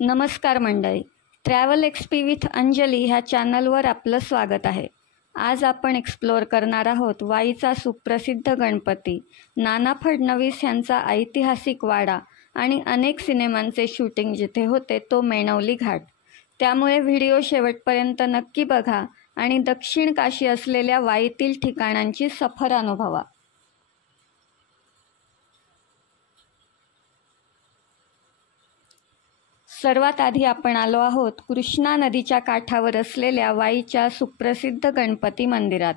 नमस्कार मंडळी, travel XP with Anjali ह्या चॅनलवर आपलं स्वागत आहे. आज आपण एक्सप्लोअर करणार आहोत वाईचा सुप्रसिद्ध गणपती, नाना फडणवीस यांचा ऐतिहासिक वाडा आणि अनेक सिनेमांचे शूटिंग जिथे होते तो मेणवली घाट. त्यामुळे व्हिडिओ शेवटपर्यंत नक्की बघा आणि दक्षिण काशी असलेल्या वाईतील ठिकाणांची सफर अनुभवा. सर्वात आधी आपण आलो आहोत कृष्णा नदीच्या काठावर असलेल्या वाईच्या सुप्रसिद्ध गणपती मंदिरात.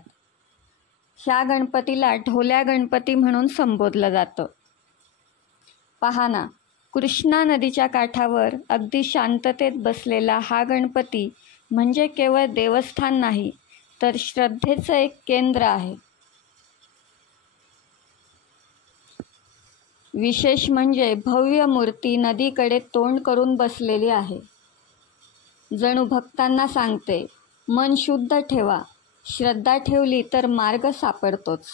ह्या गणपतीला ढोल्या गणपती म्हणून संबोधलं जातं. पहा ना, कृष्णा नदीच्या काठावर अगदी शांततेत बसलेला हा गणपती म्हणजे केवळ देवस्थान नाही, तर श्रद्धेचं एक केंद्र आहे. विशेष म्हणजे भव्य मूर्ती नदीकडे तोंड करून बसलेली आहे. जणू भक्तांना सांगते, मन शुद्ध ठेवा, श्रद्धा ठेवली तर मार्ग सापडतोच.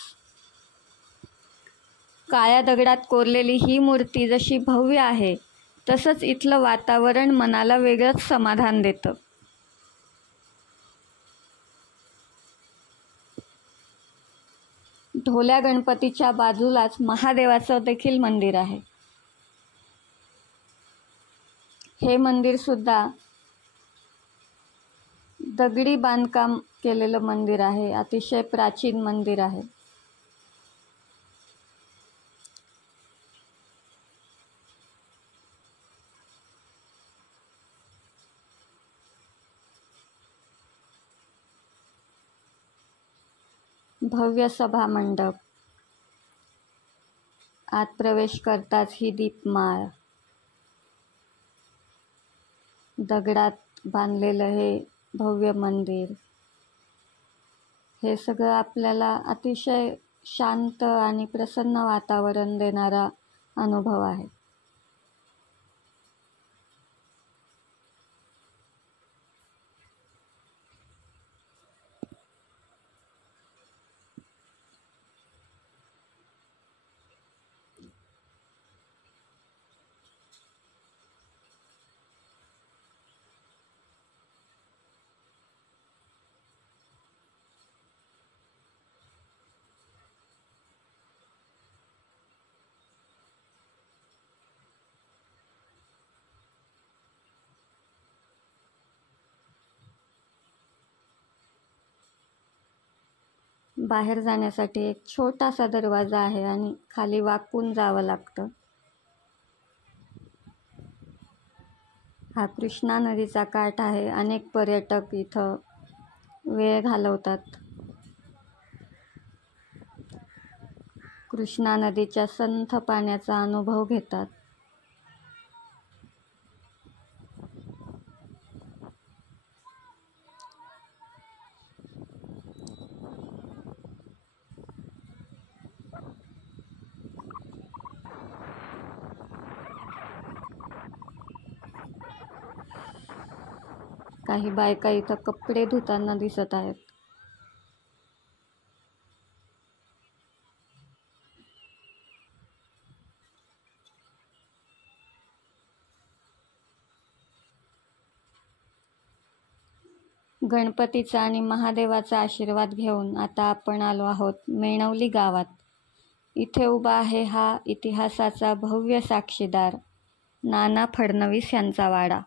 काळ्या दगडात कोरलेली ही मूर्ती जशी भव्य आहे, तसंच इथलं वातावरण मनाला वेगळंच समाधान देतं. ढोल्या गणपतीच्या बाजूलाच महादेवाचं देखील मंदिर आहे. हे मंदिर सुद्धा दगडी बांधकाम केलेलं मंदिर आहे. अतिशय प्राचीन मंदिर आहे. भव्य सभा मंडप, आत प्रवेश करताच ही दीपमाळ, दगडात बांधलेलं हे भव्य मंदिर, हे सगळं आपल्याला अतिशय शांत आणि प्रसन्न वातावरण देणारा अनुभव आहे. बाहेर जाण्यासाठी एक छोटासा दरवाजा आहे आणि खाली वाकून जावं लागतं. हा कृष्णा नदीचा काठ आहे. अनेक पर्यटक इथं वेळ घालवतात. कृष्णा नदीच्या संथ पाण्याचा अनुभव घेतात. काही बायका इथं कपडे धुताना दिसत आहेत. गणपतीचा आणि महादेवाचा आशीर्वाद घेऊन आता आपण आलो आहोत मेणवली गावात. इथे उभा आहे हा इतिहासाचा भव्य साक्षीदार, नाना फडणवीस यांचा वाडा.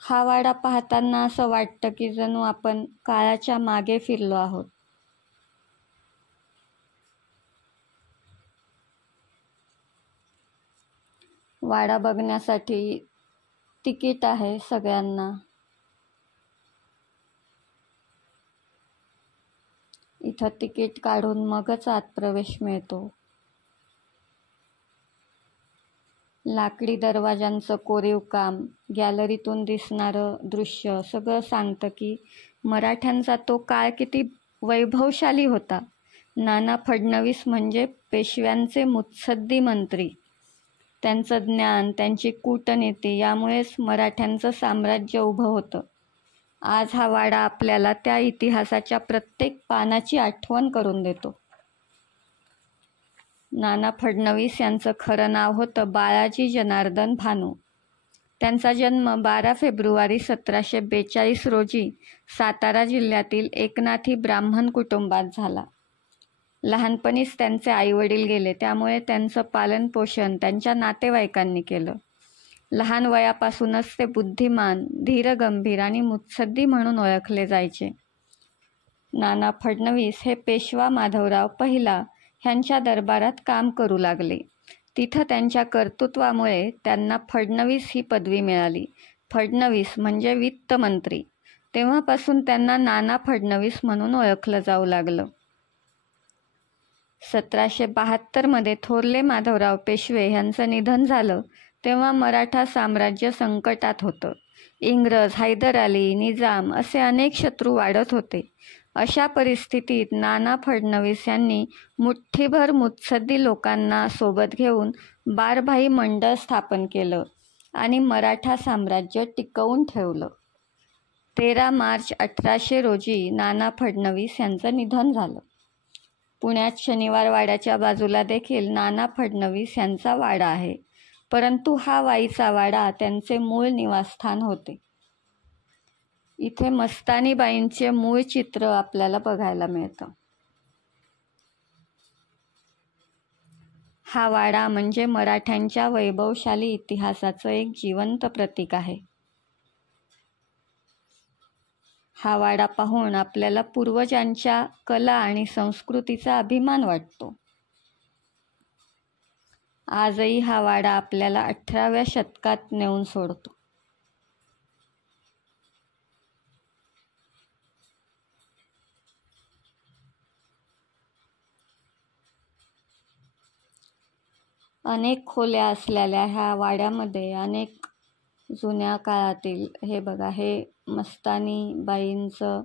हा वाडा पाहताना असं वाटतं की जणू आपण काळाच्या मागे फिरलो आहोत. वाडा बघण्यासाठी तिकीट आहे सगळ्यांना. इथं तिकीट काढून मगच आत प्रवेश मिळतो. लाकडी दरवाजांचं कोरीव काम, गॅलरीतून दिसणारं दृश्य सगळं सांगतं की मराठ्यांचा तो काळ किती वैभवशाली होता. नाना फडणवीस म्हणजे पेशव्यांचे मुत्सद्दी मंत्री. त्यांचं ज्ञान, त्यांची कूटनीती यामुळेच मराठ्यांचं साम्राज्य उभं होतं. आज हा वाडा आपल्याला त्या इतिहासाच्या प्रत्येक पानाची आठवण करून देतो. नाना फडणवीस यांचं खरं नाव होतं बाळाजी जनार्दन भानू. त्यांचा जन्म 12 फेब्रुवारी 1742 रोजी सातारा जिल्ह्यातील एकनाथी ब्राह्मण कुटुंबात झाला. लहानपणीच त्यांचे आईवडील गेले, त्यामुळे त्यांचं पालनपोषण त्यांच्या नातेवाईकांनी केलं. लहान वयापासूनच ते बुद्धिमान, धीरगंभीर आणि मुत्सद्दी म्हणून ओळखले जायचे. नाना फडणवीस हे पेशवा माधवराव पहिला ह्यांच्या दरबारात काम करू लागले. तिथं त्यांच्या कर्तृत्वामुळे त्यांना फडणवीस ही पदवी मिळाली. फडणवीस म्हणजे वित्तमंत्री. तेव्हापासून त्यांना नाना फडणवीस म्हणून ओळखलं जाऊ लागलं. 1772 थोरले माधवराव पेशवे यांचं निधन झालं तेव्हा मराठा साम्राज्य संकटात होतं. इंग्रज, हैदर अली, निजाम असे अनेक शत्रू वाढत होते. अशा परिस्थितीत नाना फडणवीस यांनी मुठ्ठीभर मुत्सद्दी लोकांना सोबत घेऊन बारभाई मंडळ स्थापन केलं आणि मराठा साम्राज्य टिकवून ठेवलं. 13 मार्च 1800 रोजी नाना फडणवीस यांचं निधन झालं. पुण्यात शनिवार वाड्याच्या बाजूला देखील नाना फडणवीस यांचा वाडा आहे, परंतु हा वाईचा वाडा त्यांचे मूळ निवासस्थान होते. इथे मस्तानीबाईंचे मूळ चित्र आपल्याला बघायला मिळतं. हा वाडा म्हणजे मराठ्यांच्या वैभवशाली इतिहासाचं एक जिवंत प्रतीक आहे. हा वाडा पाहून आपल्याला पूर्वजांच्या कला आणि संस्कृतीचा अभिमान वाटतो. आजही हा वाडा आपल्याला 18व्या शतकात नेऊन सोडतो. अनेक खोल्या असलेल्या ह्या वाड्यामध्ये अनेक जुन्या काळातील, हे बघा, हे मस्तानीबाईंचं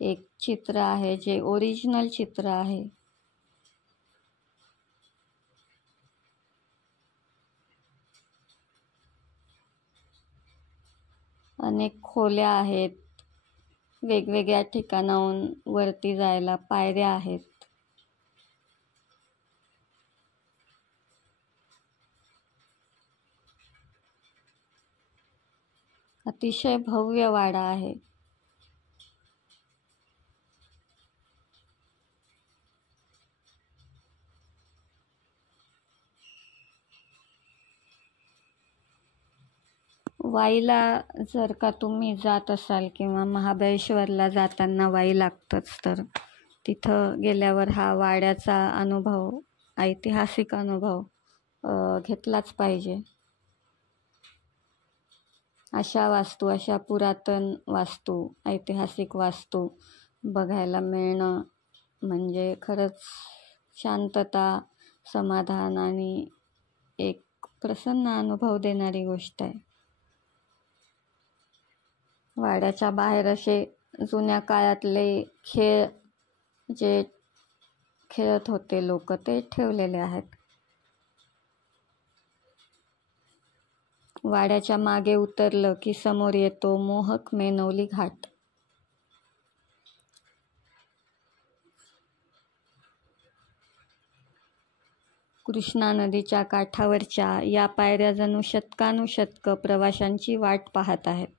एक चित्र आहे जे ओरिजिनल चित्र आहे. अनेक खोल्या आहेत, वेगवेगळ्या ठिकाणाहून वरती जायला पायऱ्या आहेत. अतिशय भव्य वाडा आहे. वाईला जर का तुम्ही जात असाल किंवा महाबळेश्वरला जाताना वाई लागतंच, तर तिथं गेल्यावर हा वाड्याचा अनुभव, ऐतिहासिक अनुभव घेतलाच पाहिजे. अशा वास्तू, अशा पुरातन वास्तू, ऐतिहासिक वास्तू बघायला मिळणं म्हणजे खरंच शांतता, समाधान आणि एक प्रसन्न अनुभव देणारी गोष्ट आहे. वाड्याच्या बाहेर असे जुन्या काळातले खेळ जे खेळत होते लोक, ते ठेवलेले आहेत. वाड्याच्या मागे उतरलं की समोर येतो मोहक मेनवली घाट. कृष्णा नदीच्या काठावरच्या या पायऱ्या जणू शतकानुशतकं प्रवाशांची वाट पाहत आहेत.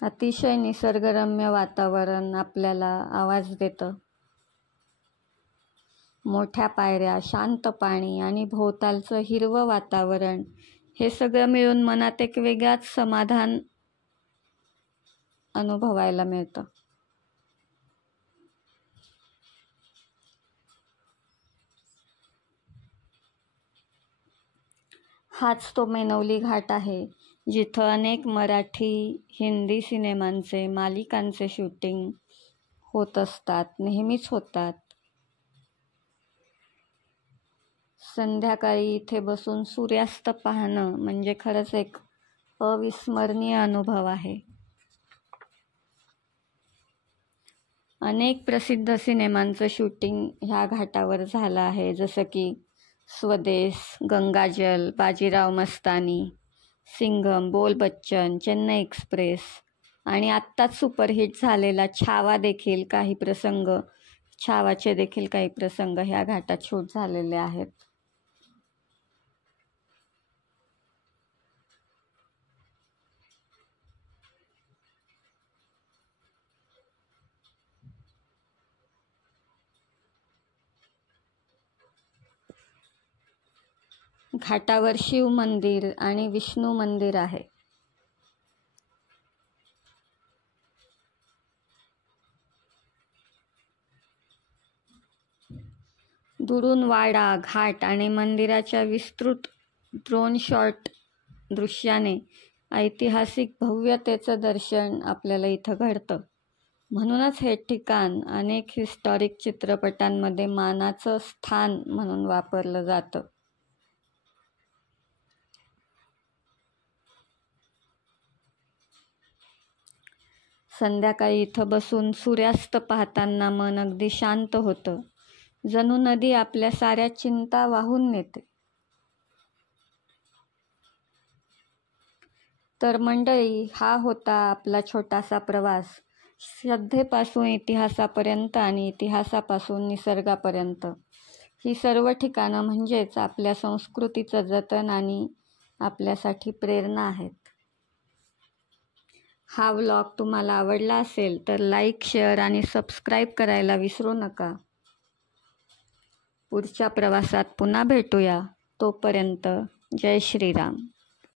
अतिशय निसर्गरम्य वातावरण आपल्याला आवाज देतं. मोठ्या पायऱ्या, शांत पाणी आणि भोवतालचं हिरवं वातावरण हे सगळं मिळून मनात एक वेगळाच समाधान अनुभवायला मिळतं. हाच तो मेनवली घाट आहे जिथं अनेक मराठी, हिंदी सिनेमांचे, मालिकांचे शूटिंग होत असतात, नेहमीच होतात. संध्याकाळी इथे बसून सूर्यास्त पाहणं म्हणजे खरंच एक अविस्मरणीय अनुभव आहे. अनेक प्रसिद्ध सिनेमांचं शूटिंग ह्या घाटावर झालं आहे, जसं की स्वदेश, गंगाजल, बाजीराव मस्तानी, सिंघम, बोल बच्चन, चेन्नई एक्सप्रेस आणि आत्ताच सुपरहिट झालेला छावा देखील काही प्रसंग छावाचे देखील काही प्रसंग ह्या घाटात शूट झालेले आहेत. घाटावर शिव मंदिर आणि विष्णू मंदिर आहे. दुरून वाडा, घाट आणि मंदिराच्या विस्तृत ड्रोन शॉट दृश्याने ऐतिहासिक भव्यतेचं दर्शन आपल्याला इथं घडतं. म्हणूनच हे ठिकाण अनेक हिस्टॉरिक चित्रपटांमध्ये मानाचं स्थान म्हणून वापरलं जातं. संध्याकाळी इथं बसून सूर्यास्त पाहताना मन अगदी शांत होतं. जणू नदी आपल्या साऱ्या चिंता वाहून नेते. तर मंडळी, हा होता आपला छोटासा प्रवास श्रद्धेपासून इतिहासापर्यंत आणि इतिहासापासून निसर्गापर्यंत. ही सर्व ठिकाणं म्हणजेच आपल्या संस्कृतीचं जतन आणि आपल्यासाठी प्रेरणा आहेत. हा व्लॉग तुम्हाला आवडला असेल तर लाईक, शेअर आणि सबस्क्राईब करायला विसरू नका. पुढच्या प्रवासात पुन्हा भेटूया. तोपर्यंत जय श्रीराम.